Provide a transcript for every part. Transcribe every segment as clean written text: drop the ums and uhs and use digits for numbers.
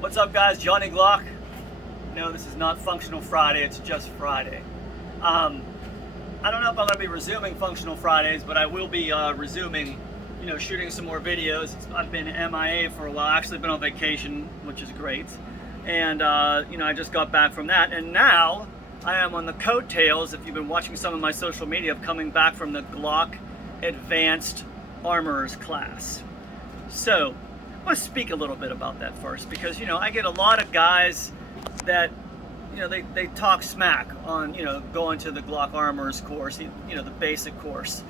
What's up, guys? Johnny Glock. No, this is not Functional Friday, it's just Friday. I don't know if I'm going to be resuming Functional Fridays, but I will be resuming, shooting some more videos. I've been MIA for a while. I've actually been on vacation, which is great. And, I just got back from that. And now I am on the coattails, if you've been watching some of my social media, of coming back from the Glock Advanced Armorers class. So, I want to speak a little bit about that first, because I get a lot of guys that they talk smack on going to the Glock Armorers course, the basic course.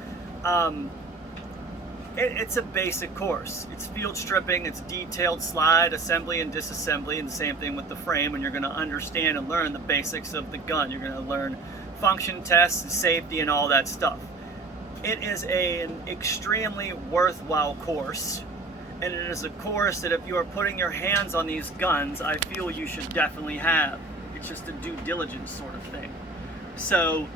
It's a basic course. It's field stripping, it's detailed slide assembly and disassembly, and the same thing with the frame, and you're going to understand and learn the basics of the gun. You're going to learn function tests, safety, and all that stuff. It is an extremely worthwhile course. And it is a course that if you are putting your hands on these guns, I feel you should definitely have. It's just a due diligence sort of thing. So,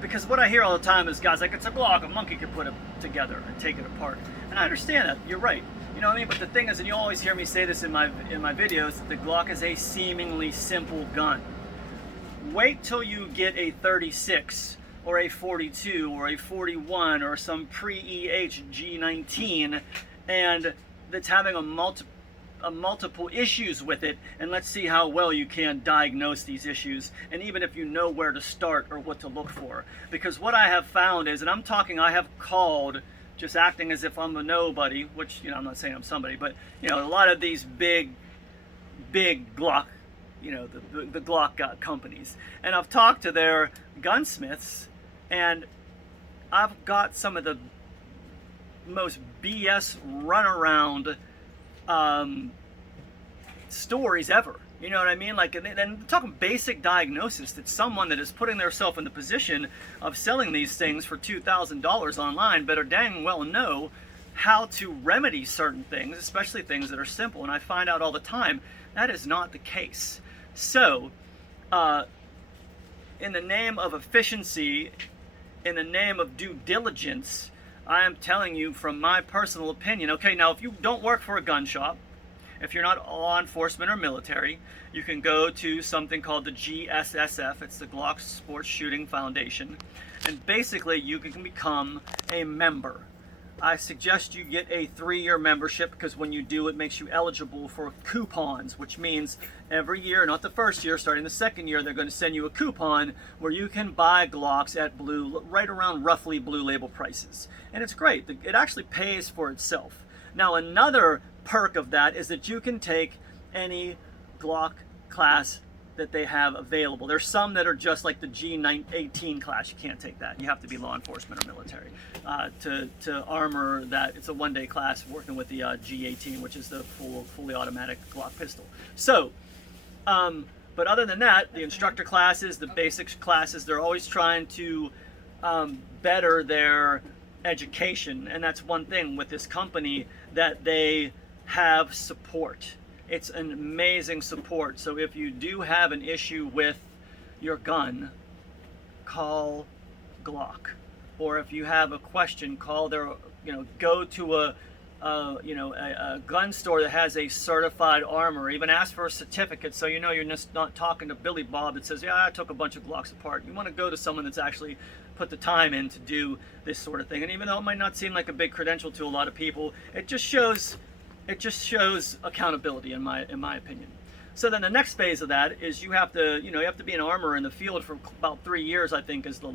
because what I hear all the time is guys like, it's a Glock, a monkey can put it together and take it apart. And I understand that, you're right. You know what I mean? But the thing is, and you always hear me say this in my videos, that the Glock is a seemingly simple gun. Wait till you get a 36 or a 42 or a 41 or some pre-EH G19 and that's having a multiple issues with it, and let's see how well you can diagnose these issues, and even if you know where to start or what to look for. Because what I have found is, and I have called, just acting as if I'm a nobody, which I'm not saying I'm somebody, but a lot of these big Glock, the Glock companies, and I've talked to their gunsmiths, and I've got some of the most BS runaround stories ever. You know what I mean? Like, and talking basic diagnosis, that someone that is putting themselves in the position of selling these things for $2,000 online better dang well know how to remedy certain things, especially things that are simple. And I find out all the time that is not the case. So, in the name of efficiency, in the name of due diligence, I am telling you from my personal opinion. Okay, now if you don't work for a gun shop, if you're not law enforcement or military, you can go to something called the GSSF. It's the Glock Sports Shooting Foundation. And basically you can become a member. I suggest you get a 3-year membership, because when you do, it makes you eligible for coupons, which means every year, not the first year, starting the second year, they're going to send you a coupon where you can buy Glocks at right around roughly blue label prices. And it's great. It actually pays for itself. Now, another perk of that is that you can take any Glock class that they have available. There's some that are just like the G18 class. You can't take that. You have to be law enforcement or military to armor that. It's a one-day class working with the G18, which is the fully automatic Glock pistol. So, but other than that, the instructor classes, the basics classes, they're always trying to better their education. And that's one thing with this company, that they have support. It's an amazing support. So if you do have an issue with your gun, call Glock. Or if you have a question, call their, go to a gun store that has a certified armor. Even ask for a certificate, so you're just not talking to Billy Bob that says, yeah, I took a bunch of Glocks apart. You want to go to someone that's actually put the time in to do this sort of thing. And even though it might not seem like a big credential to a lot of people, it just shows accountability, in my opinion. So then the next phase of that is you have to be an armorer in the field for about 3 years, I think is the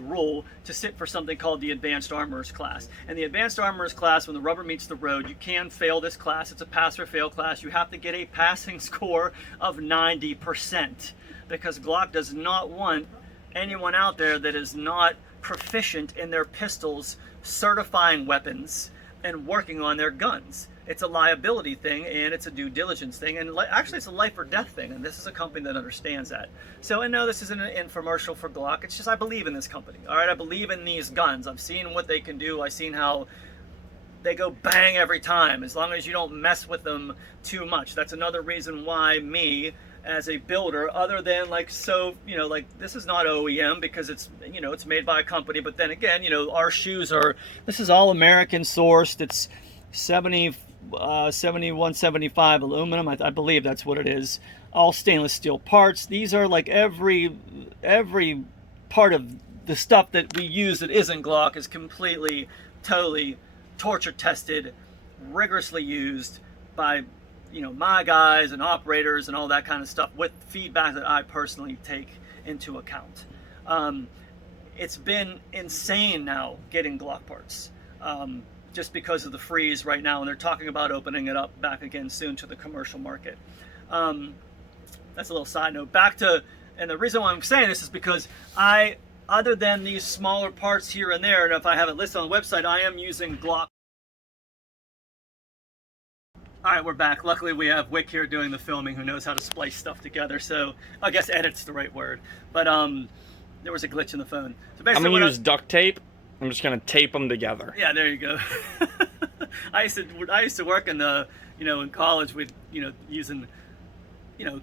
rule, to sit for something called the Advanced Armorers class. And the Advanced Armorers class, when the rubber meets the road, you can fail this class. It's a pass or fail class. You have to get a passing score of 90%, because Glock does not want anyone out there that is not proficient in their pistols certifying weapons and working on their guns. It's a liability thing, and it's a due diligence thing, and actually it's a life or death thing, and this is a company that understands that. So, and no, this isn't an infomercial for Glock. It's just I believe in this company. All right, I believe in these guns. I've seen what they can do. I've seen how they go bang every time, as long as you don't mess with them too much. That's another reason why me, as a builder, other than like, so, this is not OEM because it's, it's made by a company, but then again, our shoes are, this is all American sourced. It's 7175 aluminum. I believe that's what it is. All stainless steel parts. These are like every part of the stuff that we use that isn't Glock is completely, totally torture tested, rigorously used by, you know, my guys and operators and all that kind of stuff, with feedback that I personally take into account. It's been insane now getting Glock parts, just because of the freeze right now, and they're talking about opening it up back again soon to the commercial market. That's a little side note. Back to, and the reason why I'm saying this is because other than these smaller parts here and there, and if I have it listed on the website, I am using Glock. All right, we're back. Luckily, we have Wick here doing the filming, who knows how to splice stuff together. So I guess edit's the right word. But there was a glitch in the phone. So basically, I'm gonna use duct tape. I'm just gonna tape them together. Yeah, there you go. I used to work in the, you know, in college with, you know, using, you know,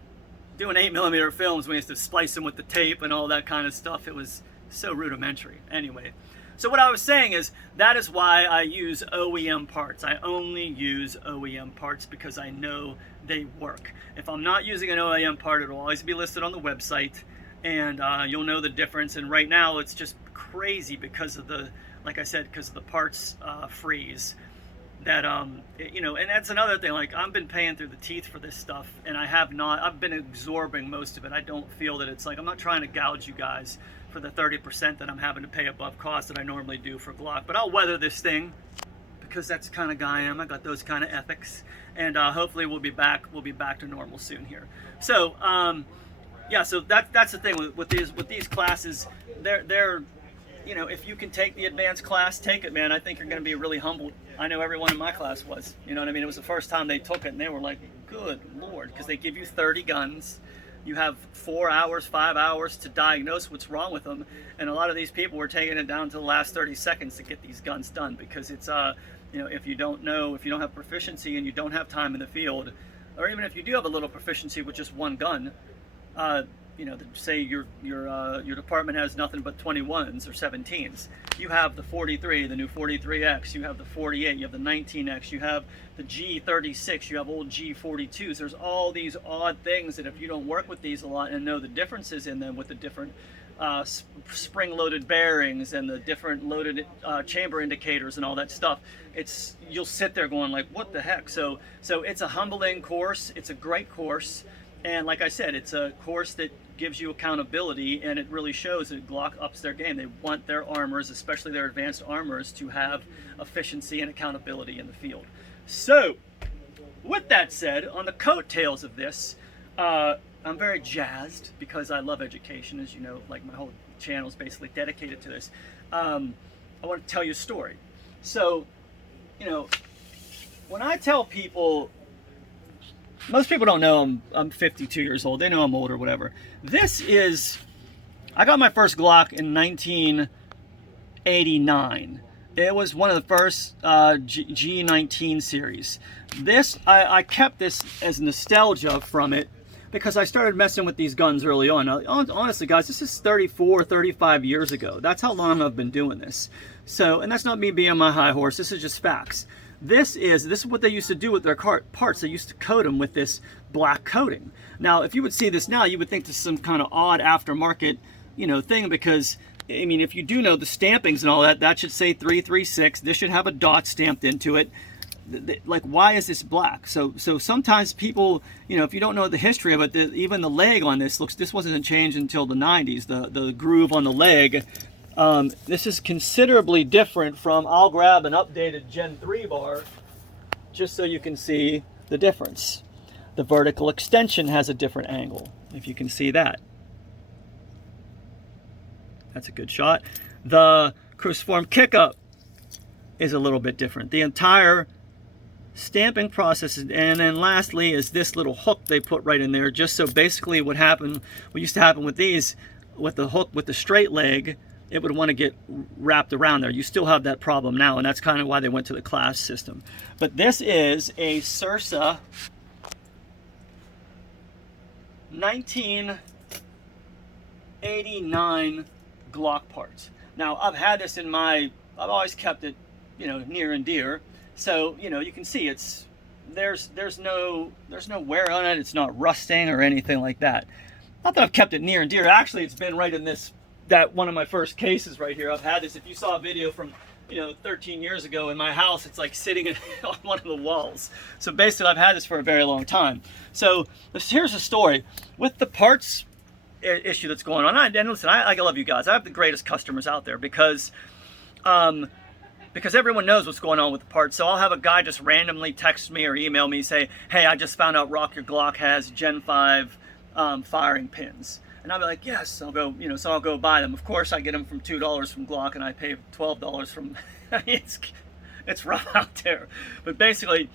doing 8mm films. We used to splice them with the tape and all that kind of stuff. It was so rudimentary. Anyway, so what I was saying is that is why I use OEM parts. I only use OEM parts because I know they work. If I'm not using an OEM part, it'll always be listed on the website, and you'll know the difference. And right now it's just crazy because of the, like I said, because of the parts freeze. That you know, and that's another thing. Like, I've been paying through the teeth for this stuff, and I've been absorbing most of it. I don't feel that it's like, I'm not trying to gouge you guys for the 30% that I'm having to pay above cost that I normally do for Glock, but I'll weather this thing because that's the kind of guy I am. I got those kind of ethics, and hopefully we'll be back to normal soon here. So yeah, so that's the thing with these classes. They're you know, if you can take the advanced class, take it, man. I think you're going to be really humbled. I know everyone in my class was. You know what I mean? It was the first time they took it, and they were like, good Lord, because they give you 30 guns. You have 4 hours, 5 hours to diagnose what's wrong with them. And a lot of these people were taking it down to the last 30 seconds to get these guns done, because it's, you know, if you don't have proficiency and you don't have time in the field, or even if you do have a little proficiency with just one gun, you know, say your department has nothing but 21s or 17s. You have the 43, the new 43X, you have the 48, you have the 19X, you have the G36, you have old G42s. There's all these odd things that if you don't work with these a lot and know the differences in them with the different spring-loaded bearings and the different loaded chamber indicators and all that stuff, you'll sit there going like, what the heck? So it's a humbling course. It's a great course. And like I said, it's a course that gives you accountability, and it really shows that Glock ups their game. They want their armors, especially their advanced armors, to have efficiency and accountability in the field. So, with that said, on the coattails of this, I'm very jazzed because I love education. As you know, like, my whole channel is basically dedicated to this. I want to tell you a story. So, you know, when I tell people, most people don't know I'm 52 years old. They know I'm old or whatever. I got my first Glock in 1989. It was one of the first G19 series. I kept this as nostalgia from it because I started messing with these guns early on. Now, honestly, guys, this is 34, 35 years ago. That's how long I've been doing this. So, and that's not me being my high horse. This is just facts. This is what they used to do with their parts. They used to coat them with this black coating. Now, if you would see this now, you would think this is some kind of odd aftermarket, you know, thing, because, I mean, if you do know the stampings and all that, that should say 336. This should have a dot stamped into it. Like, why is this black? So sometimes people, you know, if you don't know the history of it, even the leg on this wasn't changed until the 90s. The groove on the leg. This is considerably different from, I'll grab an updated Gen 3 bar just so you can see the difference. The vertical extension has a different angle, if you can see that. That's a good shot. The cruciform kick-up is a little bit different. The entire stamping process, and then lastly is this little hook they put right in there, just so basically what used to happen with these, with the hook, with the straight leg, it would want to get wrapped around there. You still have that problem now, and that's kind of why they went to the class system. But this is a Sursa 1989 Glock part. Now, I've had this I've always kept it, you know, near and dear, So, you can see there's no wear on it. It's not rusting or anything like that. Not that I've kept it near and dear. Actually, it's been right in that one of my first cases right here. I've had this. If you saw a video from 13 years ago in my house, it's like sitting on one of the walls. So basically, I've had this for a very long time. So here's the story with the parts issue that's going on. And listen, I love you guys. I have the greatest customers out there because everyone knows what's going on with the parts. So I'll have a guy just randomly text me or email me, say, hey, I just found out your Glock has Gen 5 firing pins. And I'll be like, yes. I'll go, so I'll go buy them. Of course, I get them from $2 from Glock, and I pay $12 from. It's rough out there. But basically,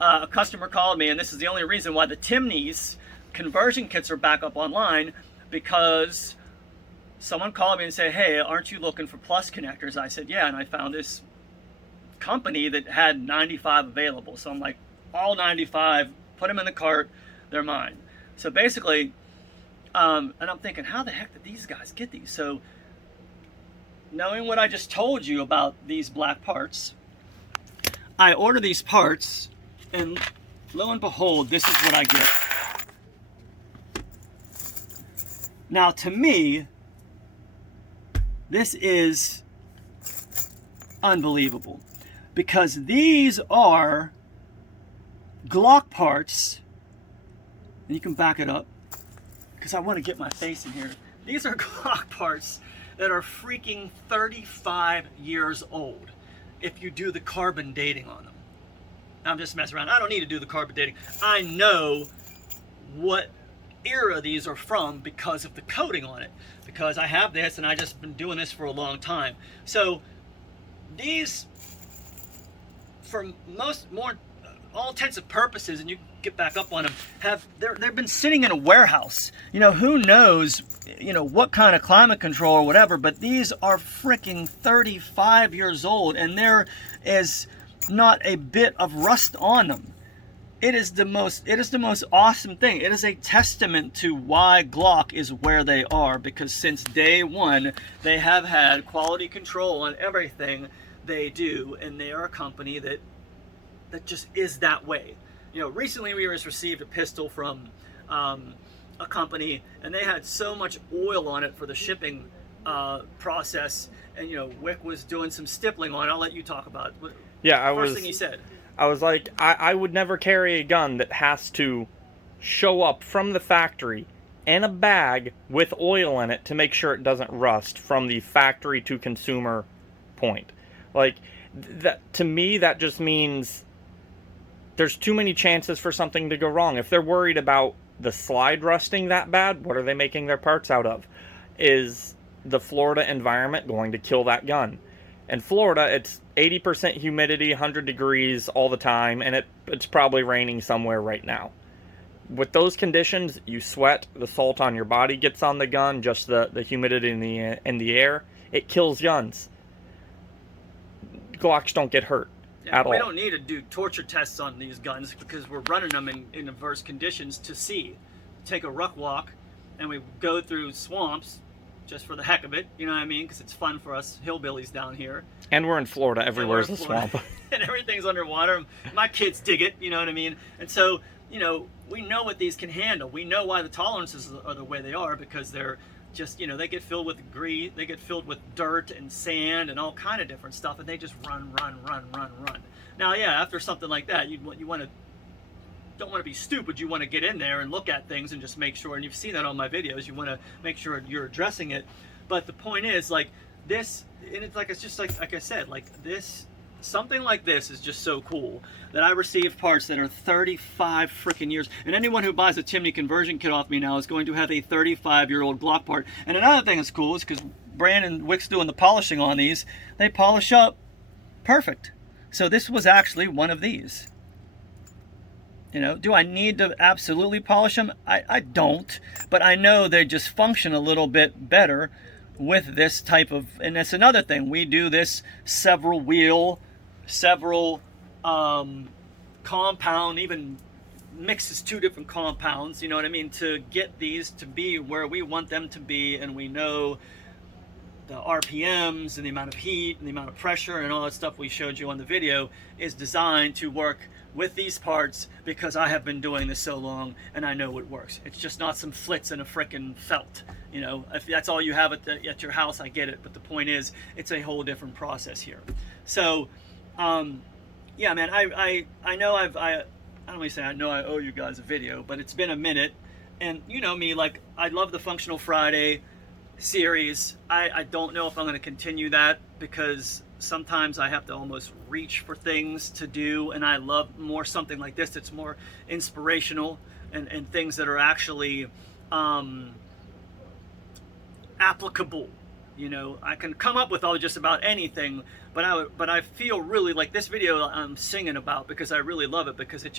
a customer called me, and this is the only reason why the Timneys conversion kits are back up online, because someone called me and said, hey, aren't you looking for plus connectors? I said, yeah, and I found this company that had 95 available. So I'm like, all 95, put them in the cart, they're mine. So basically, and I'm thinking, how the heck did these guys get these? So knowing what I just told you about these black parts, I order these parts, and lo and behold, this is what I get. Now, to me, this is unbelievable, because these are Glock parts, and you can back it up, because I want to get my face in here. These are Glock parts that are freaking 35 years old if you do the carbon dating on them. I'm just messing around. I don't need to do the carbon dating. I know what era these are from because of the coating on it, because I have this and I just been doing this for a long time. So these, for all intents and purposes, and you get back up on them, they've been sitting in a warehouse. Who knows, what kind of climate control or whatever, but these are freaking 35 years old, and there is not a bit of rust on them. It is the most awesome thing. It is a testament to why Glock is where they are, because since day one, they have had quality control on everything they do, and they are a company that just is that way. Recently we just received a pistol from a company, and they had so much oil on it for the shipping process, and Wick was doing some stippling on it. I'll let you talk about it. Yeah, First thing he said. I was like, I would never carry a gun that has to show up from the factory in a bag with oil in it to make sure it doesn't rust from the factory to consumer point. Like, that, to me, that just means there's too many chances for something to go wrong. If they're worried about the slide rusting that bad, what are they making their parts out of? Is the Florida environment going to kill that gun? In Florida, it's 80% humidity, 100 degrees all the time, and it's probably raining somewhere right now. With those conditions, you sweat, the salt on your body gets on the gun, just the humidity in the air, it kills guns. Glocks don't get hurt at all. We don't need to do torture tests on these guns because we're running them in adverse conditions to see. Take a ruck walk, and we go through swamps, just for the heck of it, you know what I mean? Because it's fun for us hillbillies down here. And we're in Florida, everywhere's a swamp. And everything's underwater. My kids dig it, you know what I mean? And so, we know what these can handle. We know why the tolerances are the way they are, because they're just, they get filled with grease, they get filled with dirt and sand and all kind of different stuff, and they just run. Now, yeah, after something like that, don't want to be stupid. You want to get in there and look at things and just make sure, and you've seen that on my videos, you want to make sure you're addressing it. But the point is, like, this, and it's just like I said, like this, something like this is just so cool that I received parts that are 35 freaking years, and anyone who buys a Timney conversion kit off me now is going to have a 35-year-old Glock part. And another thing that's cool is because Brandon Wick's doing the polishing on these, they polish up perfect. So this was actually one of these. Do I need to absolutely polish them? I don't, but I know they just function a little bit better with this type of, and that's another thing. We do this several compound, even mixes 2 different compounds, you know what I mean, to get these to be where we want them to be, and we know the RPMs and the amount of heat and the amount of pressure and all that stuff we showed you on the video is designed to work with these parts, because I have been doing this so long and I know it works. It's just not some flits and a frickin' felt. You know, if that's all you have at your house, I get it. But the point is, it's a whole different process here. So, yeah, man, I know I don't want to say I know I owe you guys a video, but it's been a minute. And you know me, like, I love the Functional Friday series. I don't know if I'm going to continue that, because sometimes I have to almost reach for things to do, and I love more something like this that's more inspirational and things that are actually applicable. You know, I can come up with just about anything, but I feel really like this video I'm singing about, because I really love it, because it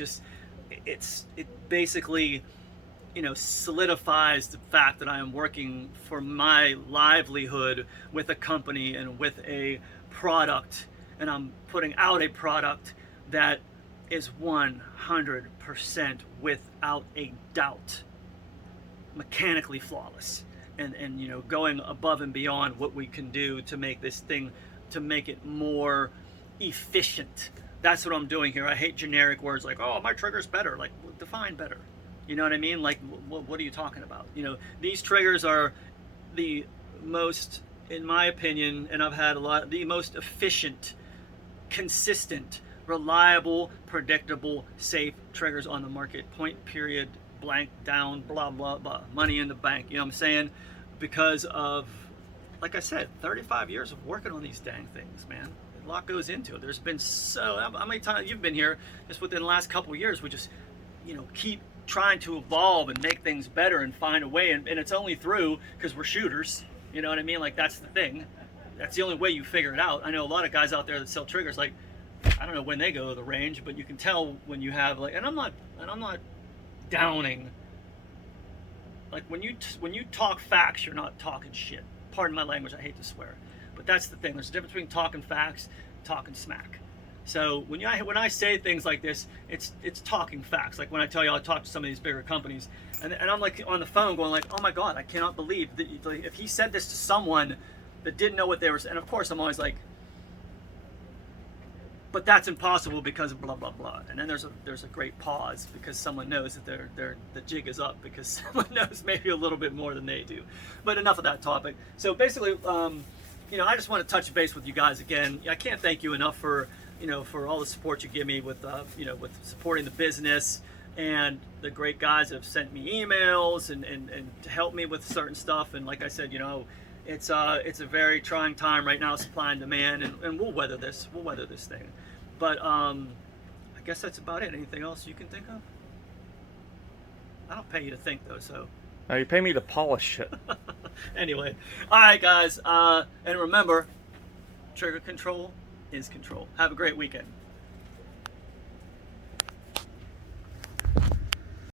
basically, you know, solidifies the fact that I am working for my livelihood with a company and with a product, and I'm putting out a product that is 100% without a doubt mechanically flawless, and you know, going above and beyond what we can do to make this thing, to make it more efficient. That's what I'm doing here. I hate generic words like, oh, my trigger's better. Like, define better. You know what I mean? Like, what are you talking about? You know, these triggers are the most, in my opinion, and I've had the most efficient, consistent, reliable, predictable, safe triggers on the market. Point, period, blank, down, blah, blah, blah. Money in the bank. You know what I'm saying? Because of, like I said, 35 years of working on these dang things, man. A lot goes into it. There's been how many times you've been here just within the last couple of years, we just, you know, keep trying to evolve and make things better and find a way, and it's only through because we're shooters. You know what I mean? Like, that's the thing. That's the only way you figure it out. I know a lot of guys out there that sell triggers, like, I don't know when they go to the range, but you can tell when you have, like, and I'm not downing. Like, when you talk facts, you're not talking shit. Pardon my language, I hate to swear, but that's the thing. There's a difference between talking facts and talking smack. So when I say things like this, it's talking facts. Like when I tell you I talk to some of these bigger companies, and I'm like on the phone going like, oh my God, I cannot believe that if he said this to someone that didn't know what they were saying. And of course I'm always like, but that's impossible because of blah blah blah. And then there's a great pause, because someone knows that the jig is up, because someone knows maybe a little bit more than they do. But enough of that topic. So basically, you know, I just want to touch base with you guys again. I can't thank you enough for, you know, for all the support you give me with, you know, with supporting the business, and the great guys that have sent me emails and to help me with certain stuff. And like I said, you know, it's a very trying time right now, supply and demand, and we'll weather this. We'll weather this thing. But I guess that's about it. Anything else you can think of? I don't pay you to think though, so. No, you pay me to polish it. Anyway, all right, guys, and remember, trigger control is control. Have a great weekend.